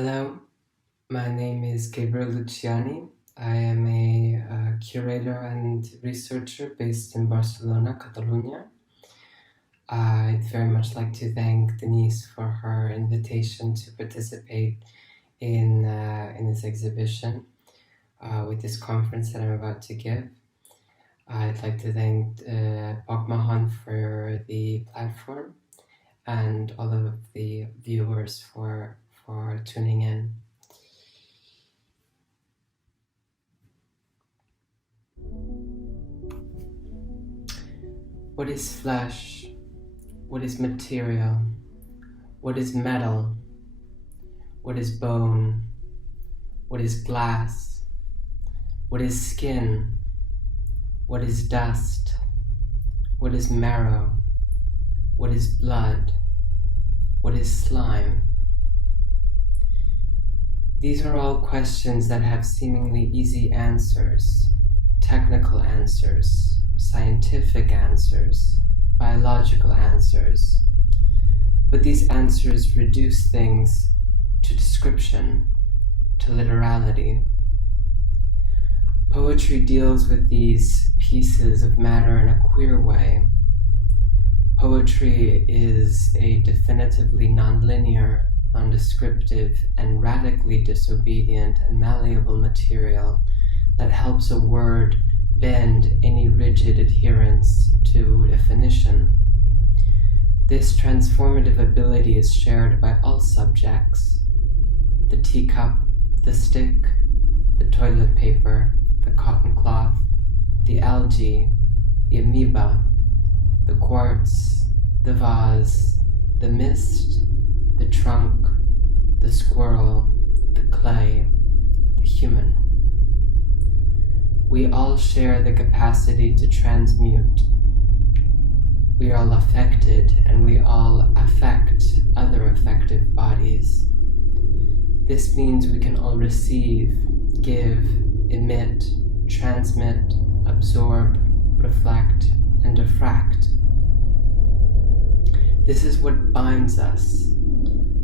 Hello, my name is Gabriel Luciani. I am a curator and researcher based in Barcelona, Catalonia. I'd very much like to thank Denise for her invitation to participate in this exhibition with this conference that I'm about to give. I'd like to thank Bokmahan for the platform and all of the viewers for tuning in. What is flesh? What is material? What is metal? What is bone? What is glass? What is skin? What is dust? What is marrow? What is blood? What is slime? These are all questions that have seemingly easy answers, technical answers, scientific answers, biological answers. But these answers reduce things to description, to literality. Poetry deals with these pieces of matter in a queer way. Poetry is a definitively nonlinear, nondescriptive, and radically disobedient and malleable material that helps a word bend any rigid adherence to definition. This transformative ability is shared by all subjects: the teacup, the stick, the toilet paper, the cotton cloth, the algae, the amoeba, the quartz, the vase, the mist, the trunk, the squirrel, the clay, the human. We all share the capacity to transmute. We are all affected, and we all affect other affective bodies. This means we can all receive, give, emit, transmit, absorb, reflect, and diffract. This is what binds us: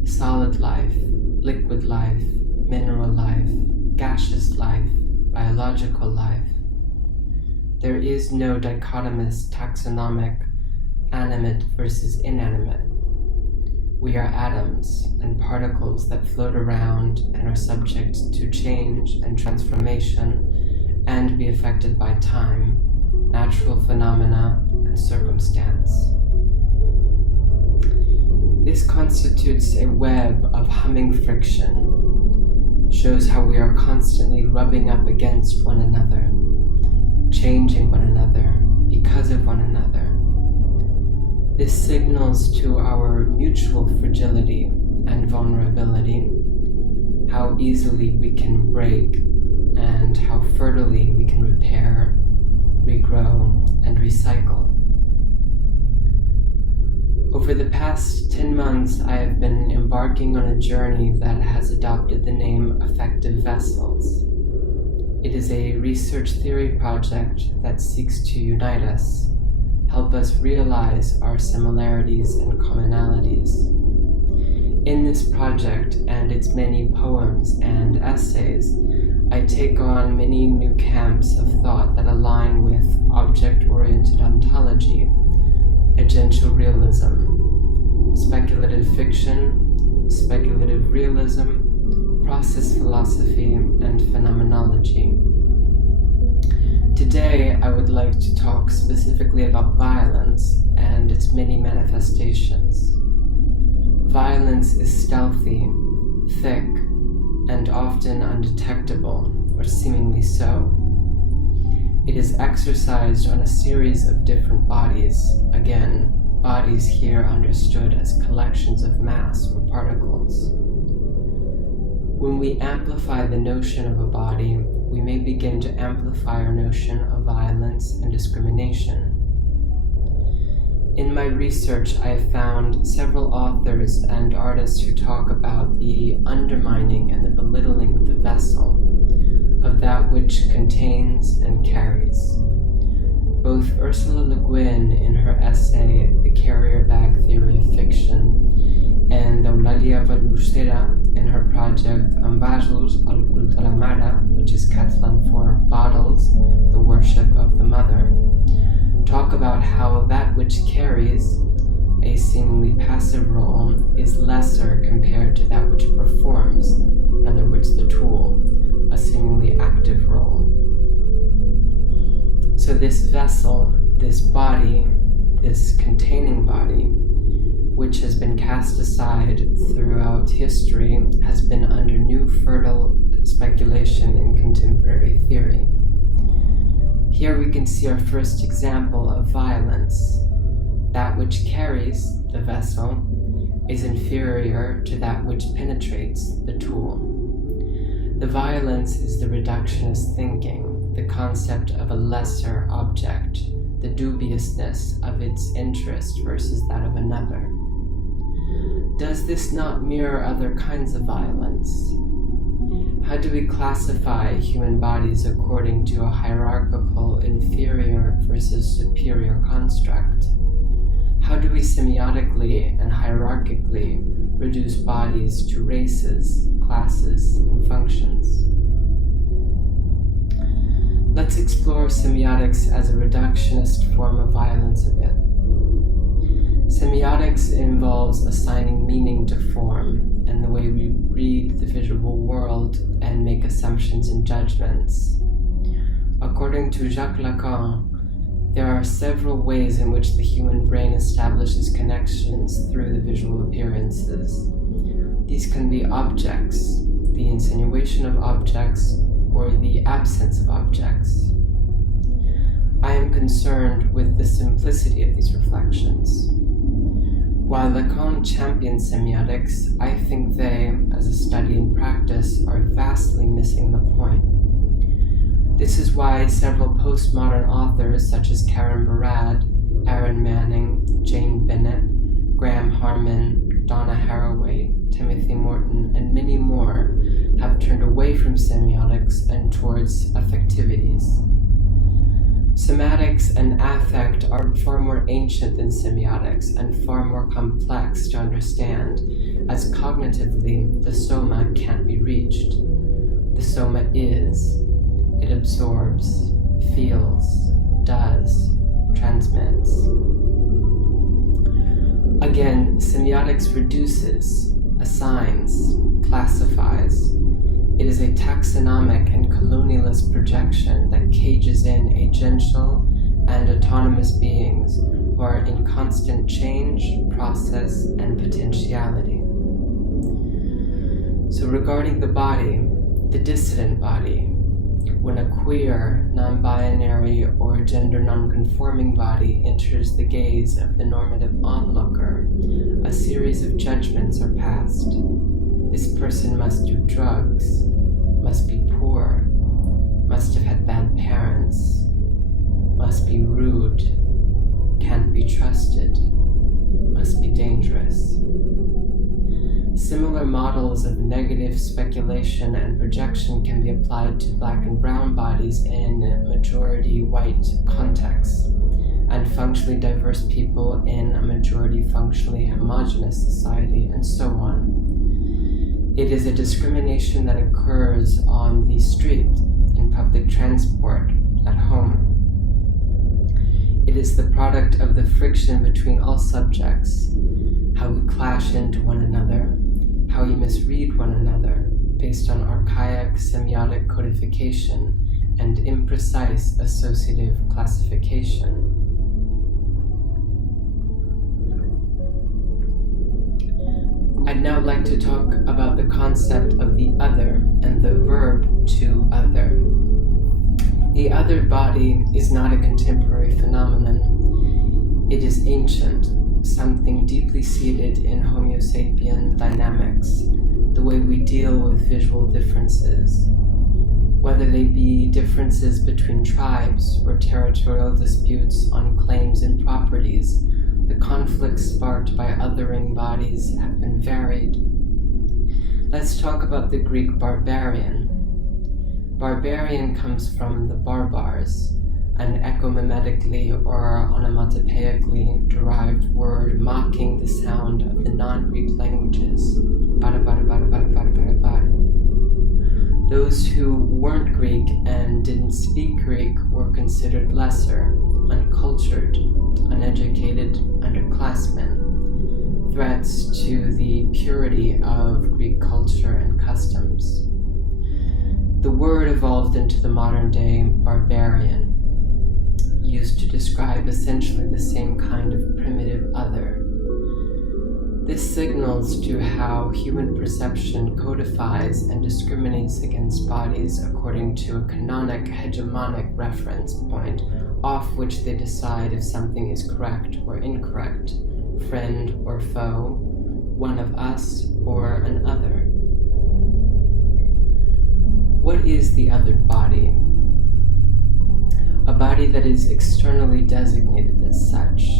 solid life, liquid life, mineral life, gaseous life, biological life. There is no dichotomous taxonomic animate versus inanimate. We are atoms and particles that float around and are subject to change and transformation and be affected by time, natural phenomena, and circumstance. This constitutes a web of humming friction, shows how we are constantly rubbing up against one another, changing one another because of one another. This signals to our mutual fragility and vulnerability, how easily we can break and how fertily we can repair, regrow, and recycle. Over the past 10 months, I have been embarking on a journey that has adopted the name Affective Vessels. It is a research theory project that seeks to unite us, help us realize our similarities and commonalities. In this project and its many poems and essays, I take on many new camps of thought that align with object-oriented ontology, agential realism, speculative fiction, speculative realism, process philosophy, and phenomenology. Today, I would like to talk specifically about violence and its many manifestations. Violence is stealthy, thick, and often undetectable, or seemingly so. It is exercised on a series of different bodies, again, bodies here understood as collections of mass or particles. When we amplify the notion of a body, we may begin to amplify our notion of violence and discrimination. In my research, I have found several authors and artists who talk about the undermining and the belittling of the vessel, of that which contains and carries. Both Ursula Le Guin in her essay, The Carrier Bag Theory of Fiction, and Eulalia Lucera, in her project Vasos al culto a la mare, which is Catalan for bottles, the worship of the mother, talk about how that which carries a seemingly passive role is lesser compared to that which performs, in other words, the tool, a seemingly active role. So this vessel, this body, this containing body, which has been cast aside throughout history, has been under new fertile speculation in contemporary theory. Here we can see our first example of violence. That which carries the vessel is inferior to that which penetrates the tool. The violence is the reductionist thinking, the concept of a lesser object, the dubiousness of its interest versus that of another. Does this not mirror other kinds of violence? How do we classify human bodies according to a hierarchical inferior versus superior construct? How do we semiotically and hierarchically reduce bodies to races, classes, and functions? Let's explore semiotics as a reductionist form of violence a bit. Semiotics involves assigning meaning to form and the way we read the visual world and make assumptions and judgments. According to Jacques Lacan, there are several ways in which the human brain establishes connections through the visual appearances. These can be objects, the insinuation of objects, or the absence of objects. I am concerned with the simplicity of these reflections. While Lacan champions semiotics, I think they, as a study and practice, are vastly missing the point. This is why several postmodern authors such as Karen Barad, Aaron Manning, Jane Bennett, Graham Harman, Donna Haraway, Timothy Morton, and many more have turned away from semiotics and towards affectivities. Somatics and affect are far more ancient than semiotics and far more complex to understand, as cognitively the soma can't be reached. The soma is. It absorbs, feels, does, transmits. Again, semiotics reduces, assigns, classifies. It is a taxonomic and colonialist projection that cages in agential and autonomous beings who are in constant change, process, and potentiality. So regarding the body, the dissident body, when a queer, non-binary, or gender non-conforming body enters the gaze of the normative onlooker, a series of judgments are passed. This person must do drugs, must be poor, must have had bad parents, must be rude, can't be trusted, must be dangerous. Similar models of negative speculation and projection can be applied to black and brown bodies in majority white contexts, and functionally diverse people in a majority functionally homogeneous society, and so on. It is a discrimination that occurs on the street, in public transport, at home. It is the product of the friction between all subjects, how we clash into one another, how we misread one another based on archaic semiotic codification and imprecise associative classification. I'd now like to talk about the concept of the other and the verb to other. The other body is not a contemporary phenomenon. It is ancient, something deeply seated in Homo sapien dynamics, the way we deal with visual differences, whether they be differences between tribes or territorial disputes on claims and properties. The conflicts sparked by othering bodies have been varied. Let's talk about the Greek barbarian. Barbarian comes from the barbars, an echomimetically or onomatopoeically derived word mocking the sound of the non-Greek languages. Those who weren't Greek and didn't speak Greek were considered lesser, uncultured, uneducated, underclassmen, threats to the purity of Greek culture and customs. The word evolved into the modern-day barbarian, used to describe essentially the same kind of primitive other. This signals to how human perception codifies and discriminates against bodies according to a canonic hegemonic reference point off which they decide if something is correct or incorrect, friend or foe, one of us or an other. What is the othered body? A body that is externally designated as such.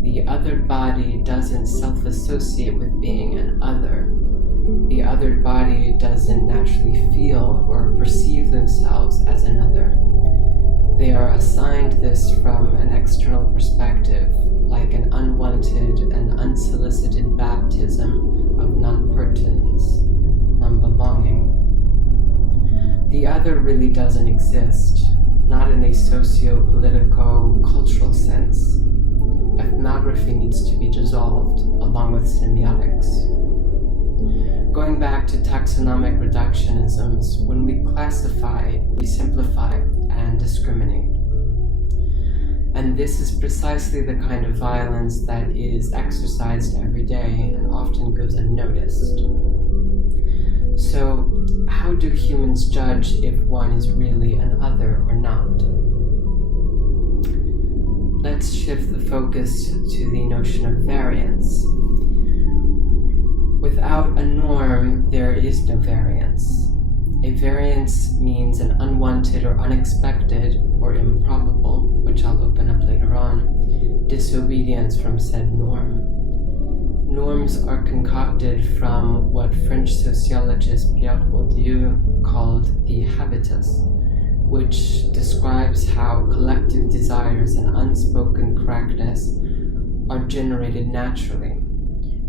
The othered body doesn't self-associate with being an other. The othered body doesn't naturally feel or perceive themselves as another. They are assigned this from an external perspective, like an unwanted and unsolicited baptism of non-pertinence, non-belonging. The other really doesn't exist, not in a socio-politico-cultural sense. Ethnography needs to be dissolved, along with semiotics. Going back to taxonomic reductionisms, when we classify, we simplify and discriminate. And this is precisely the kind of violence that is exercised every day and often goes unnoticed. So, how do humans judge if one is really an other or not? Let's shift the focus to the notion of variance. Without a norm, there is no variance. A variance means an unwanted or unexpected or improbable, which I'll open up later on, disobedience from said norm. Norms are concocted from what French sociologist Pierre Bourdieu called the habitus, which describes how collective desires and unspoken correctness are generated naturally,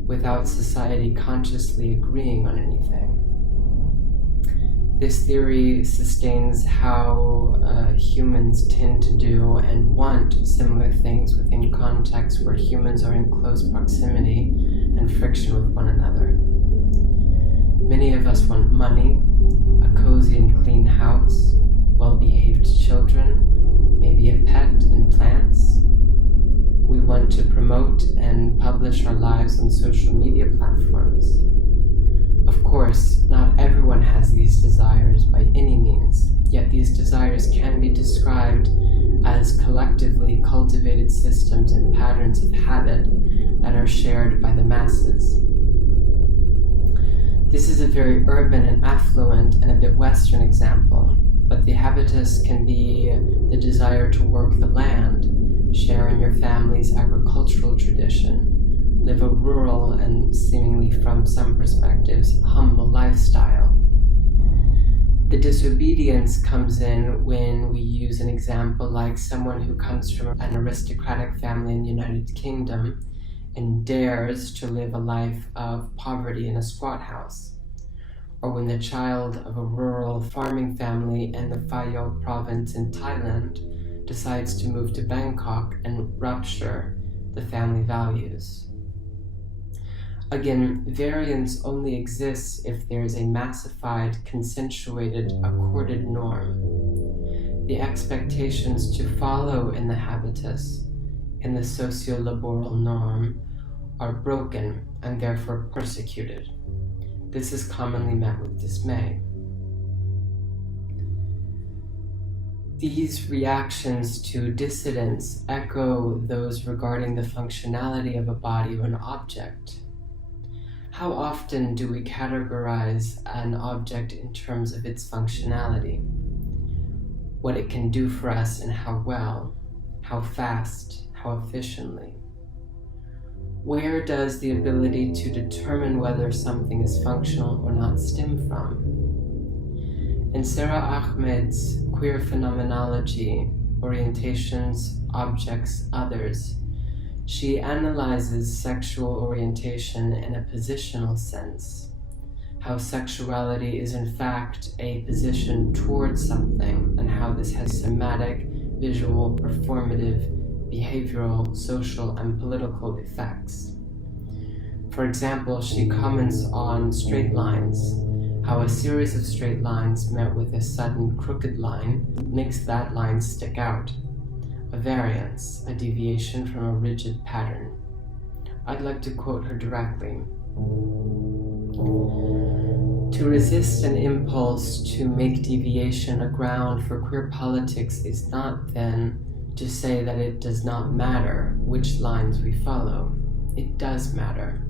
without society consciously agreeing on anything. This theory sustains how humans tend to do and want similar things within contexts where humans are in close proximity and friction with one another. Many of us want money, a cozy and clean house, well-behaved children, maybe a pet and plants. We want to promote and publish our lives on social media platforms. Of course, not everyone has these desires by any means, yet these desires can be described as collectively cultivated systems and patterns of habit that are shared by the masses. This is a very urban and affluent and a bit Western example, but the habitus can be the desire to work the land, share in your family's agricultural tradition, live a rural and seemingly from some perspectives humble lifestyle. The disobedience comes in when we use an example like someone who comes from an aristocratic family in the United Kingdom and dares to live a life of poverty in a squat house, or when the child of a rural farming family in the Phayot province in Thailand decides to move to Bangkok and rupture the family values. Again, variance only exists if there is a massified, consensuated, accorded norm. The expectations to follow in the habitus, in the socio-laboral norm, are broken and therefore persecuted. This is commonly met with dismay. These reactions to dissidence echo those regarding the functionality of a body or an object. How often do we categorize an object in terms of its functionality? What it can do for us and how well, how fast, how efficiently? Where does the ability to determine whether something is functional or not stem from? In Sarah Ahmed's Queer Phenomenology, orientations, objects, others. She analyzes sexual orientation in a positional sense, how sexuality is in fact a position towards something, and how this has somatic, visual, performative, behavioral, social, and political effects. For example, she comments on straight lines, how a series of straight lines met with a sudden crooked line makes that line stick out. A variance, a deviation from a rigid pattern. I'd like to quote her directly. To resist an impulse to make deviation a ground for queer politics is not, then, to say that it does not matter which lines we follow. It does matter.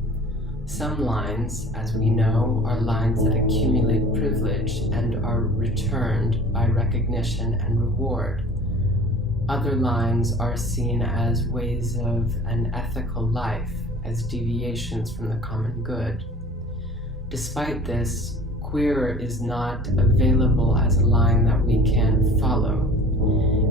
Some lines, as we know, are lines that accumulate privilege and are returned by recognition and reward. Other lines are seen as ways of an ethical life, as deviations from the common good. Despite this, queer is not available as a line that we can follow.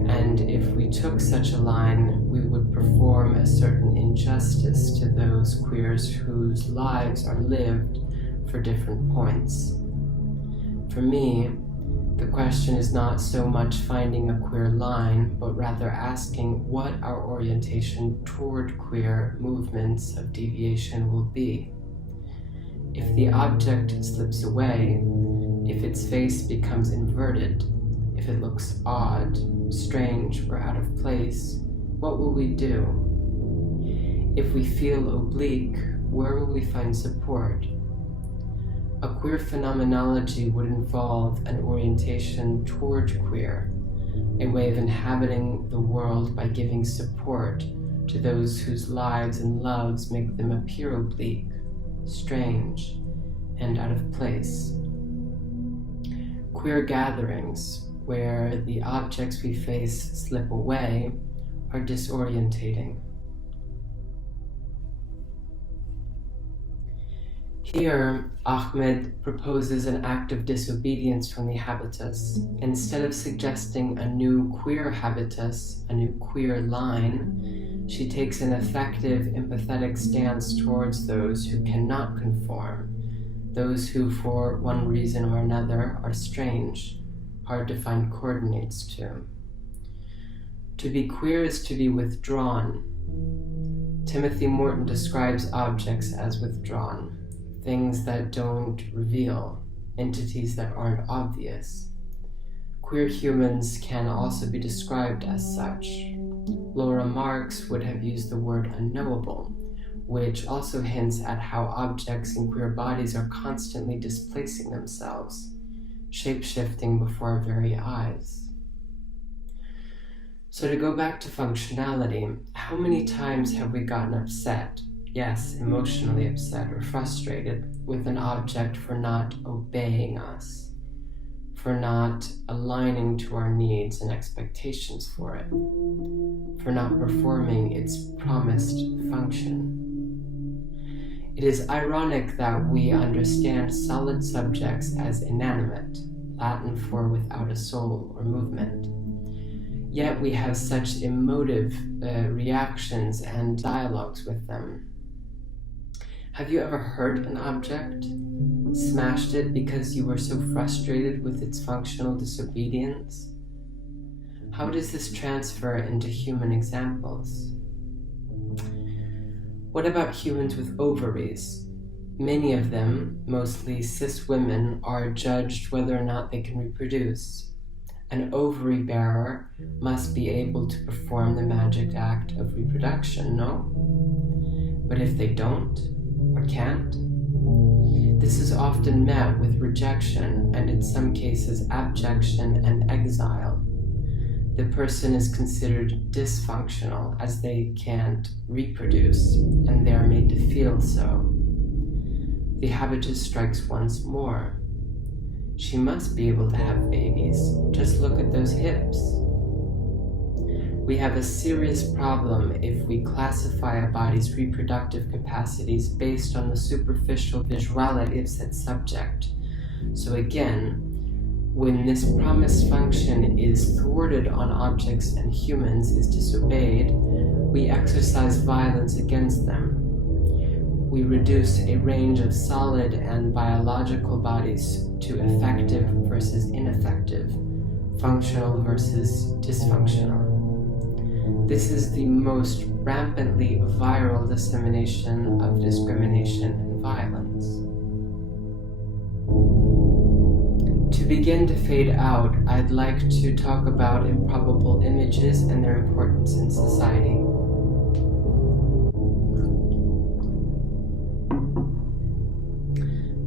And if we took such a line, we would perform a certain injustice to those queers whose lives are lived for different points. For me, the question is not so much finding a queer line, but rather asking what our orientation toward queer movements of deviation will be. If the object slips away, if its face becomes inverted, if it looks odd, strange, or out of place, what will we do? If we feel oblique, where will we find support? A queer phenomenology would involve an orientation toward queer, a way of inhabiting the world by giving support to those whose lives and loves make them appear oblique, strange, and out of place. Queer gatherings, where the objects we face slip away, are disorientating. Here, Ahmed proposes an act of disobedience from the habitus. Instead of suggesting a new queer habitus, a new queer line, she takes an effective, empathetic stance towards those who cannot conform, those who, for one reason or another, are strange, hard to find coordinates to. To be queer is to be withdrawn. Timothy Morton describes objects as withdrawn. Things that don't reveal, entities that aren't obvious. Queer humans can also be described as such. Laura Marx would have used the word unknowable, which also hints at how objects in queer bodies are constantly displacing themselves, shape-shifting before our very eyes. So to go back to functionality, how many times have we gotten upset? Yes, emotionally upset or frustrated with an object for not obeying us, for not aligning to our needs and expectations for it, for not performing its promised function. It is ironic that we understand solid subjects as inanimate, Latin for without a soul or movement. Yet we have such emotive reactions and dialogues with them. Have you ever hurt an object, smashed it because you were so frustrated with its functional disobedience? How does this transfer into human examples? What about humans with ovaries? Many of them, mostly cis women, are judged whether or not they can reproduce. An ovary bearer must be able to perform the magic act of reproduction, no? But if they don't, or can't, this is often met with rejection and in some cases abjection and exile. The person is considered dysfunctional as they can't reproduce, and they are made to feel so. The habitus strikes once more. She must be able to have babies. Just look at those hips. We have a serious problem if we classify a body's reproductive capacities based on the superficial visuality of said subject. So again, When this promised function is thwarted on objects and humans, is disobeyed, we exercise violence against them. We reduce a range of solid and biological bodies to effective versus ineffective, functional versus dysfunctional. This is the most rampantly viral dissemination of discrimination and violence. To begin to fade out, I'd like to talk about improbable images and their importance in society.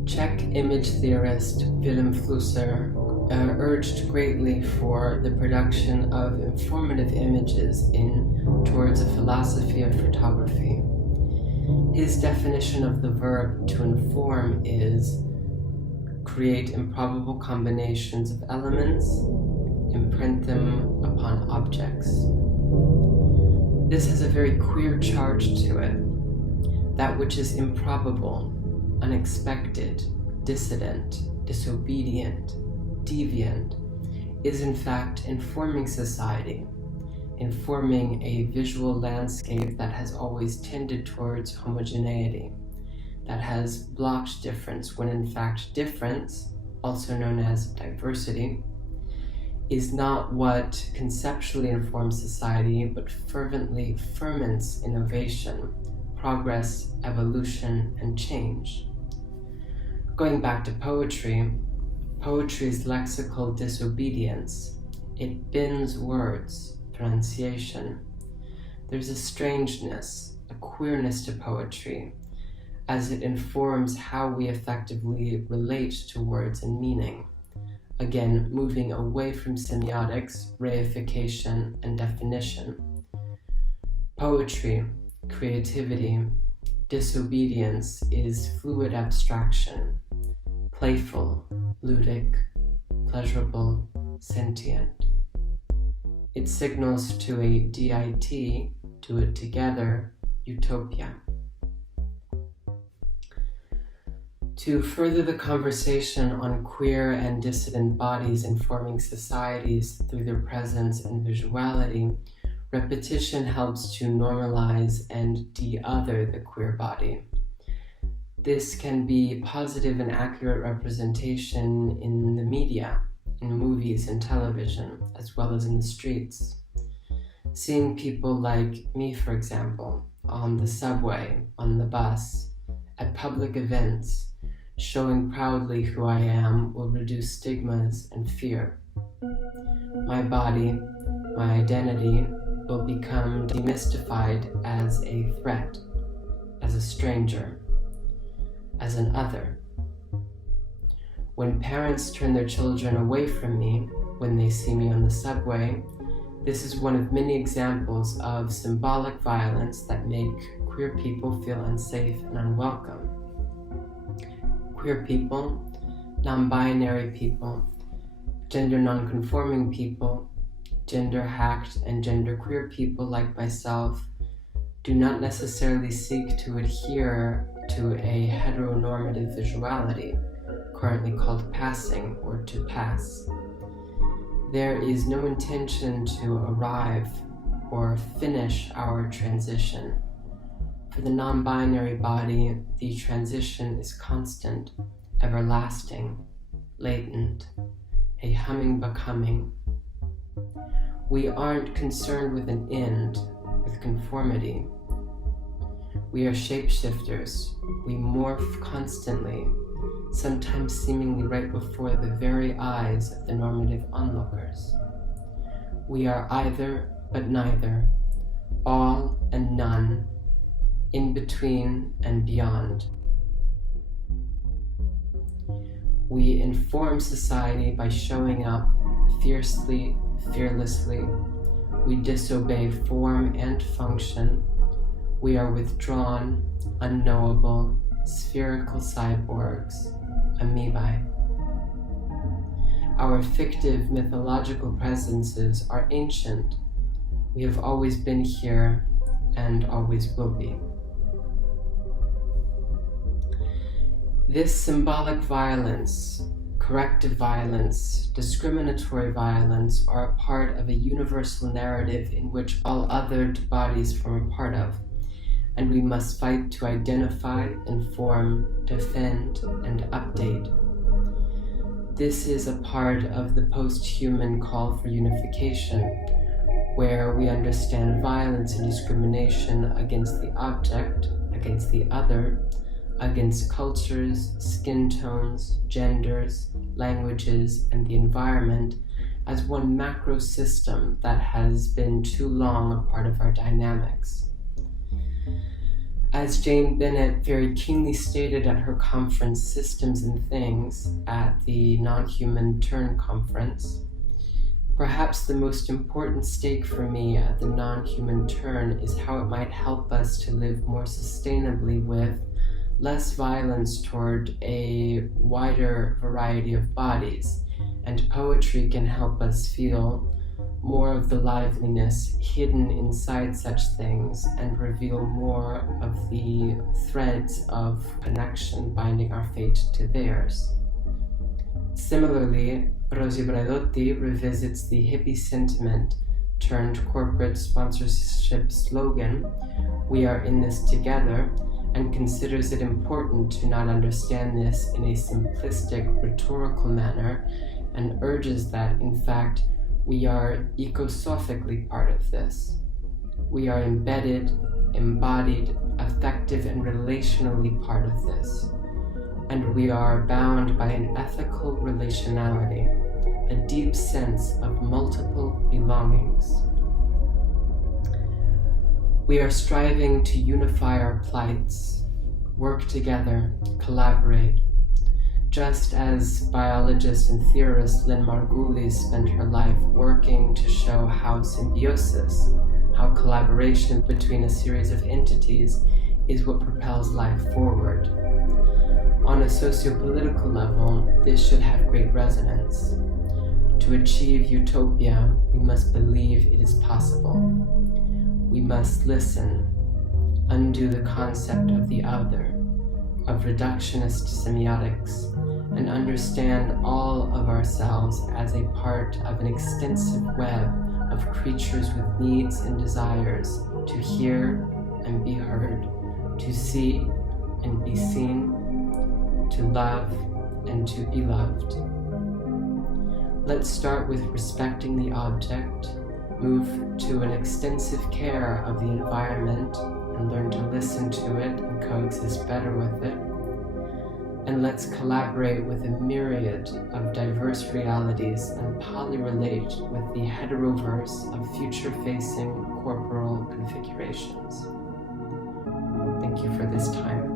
Czech image theorist Willem Flusser urged greatly for the production of informative images towards a philosophy of photography. His definition of the verb to inform is create improbable combinations of elements, imprint them upon objects. This has a very queer charge to it. That which is improbable, unexpected, dissident, disobedient, deviant, is in fact informing society, informing a visual landscape that has always tended towards homogeneity, that has blocked difference when in fact difference, also known as diversity, is not what conceptually informs society but fervently ferments innovation, progress, evolution, and change. Going back to poetry's lexical disobedience. It bends words, pronunciation. There's a strangeness, a queerness to poetry, as it informs how we effectively relate to words and meaning. Again, moving away from semiotics, reification, and definition. Poetry, creativity, disobedience is fluid abstraction, playful, ludic, pleasurable, sentient. It signals to a DIT, do it together, utopia. To further the conversation on queer and dissident bodies informing societies through their presence and visuality, repetition helps to normalize and de-other the queer body. This can be positive and accurate representation in the media, in movies and television, as well as in the streets. Seeing people like me, for example, on the subway, on the bus, at public events, showing proudly who I am will reduce stigmas and fear. My body, my identity, will become demystified as a threat, as a stranger, as an other. When parents turn their children away from me when they see me on the subway, this is one of many examples of symbolic violence that make queer people feel unsafe and unwelcome. Queer people, non-binary people, gender non-conforming people, gender-hacked and genderqueer people like myself do not necessarily seek to adhere to a heteronormative visuality, currently called passing or to pass. There is no intention to arrive or finish our transition. For the non-binary body, the transition is constant, everlasting, latent, a humming becoming. We aren't concerned with an end, with conformity. We are shapeshifters. We morph constantly, sometimes seemingly right before the very eyes of the normative onlookers. We are either but neither, all and none, in between and beyond. We inform society by showing up fiercely, fearlessly. We disobey form and function. We are withdrawn, unknowable, spherical cyborgs, amoebae. Our fictive mythological presences are ancient. We have always been here and always will be. This symbolic violence, corrective violence, discriminatory violence are a part of a universal narrative in which all othered bodies form a part of, and we must fight to identify, inform, defend, and update. This is a part of the post-human call for unification, where we understand violence and discrimination against the object, against the other, against cultures, skin tones, genders, languages, and the environment as one macro system that has been too long a part of our dynamics. As Jane Bennett very keenly stated at her conference Systems and Things at the Non-Human Turn Conference, perhaps the most important stake for me at the Non-Human Turn is how it might help us to live more sustainably with less violence toward a wider variety of bodies, and poetry can help us feel more of the liveliness hidden inside such things and reveal more of the threads of connection binding our fate to theirs. Similarly, Rosi Braidotti revisits the hippie sentiment turned corporate sponsorship slogan, "We are in this together," and considers it important to not understand this in a simplistic rhetorical manner, and urges that, in fact, we are ecosophically part of this. We are embedded, embodied, affective, and relationally part of this. And we are bound by an ethical relationality, a deep sense of multiple belongings. We are striving to unify our plights, work together, collaborate, just as biologist and theorist Lynn Margulies spent her life working to show how symbiosis, how collaboration between a series of entities is what propels life forward. On a socio-political level, this should have great resonance. To achieve utopia, we must believe it is possible. We must listen, undo the concept of the other, of reductionist semiotics, and understand all of ourselves as a part of an extensive web of creatures with needs and desires to hear and be heard, to see and be seen, to love and to be loved. Let's start with respecting the object, move to an extensive care of the environment, and learn to listen to it and coexist better with it. And let's collaborate with a myriad of diverse realities and polyrelate with the heteroverse of future-facing corporal configurations. Thank you for this time.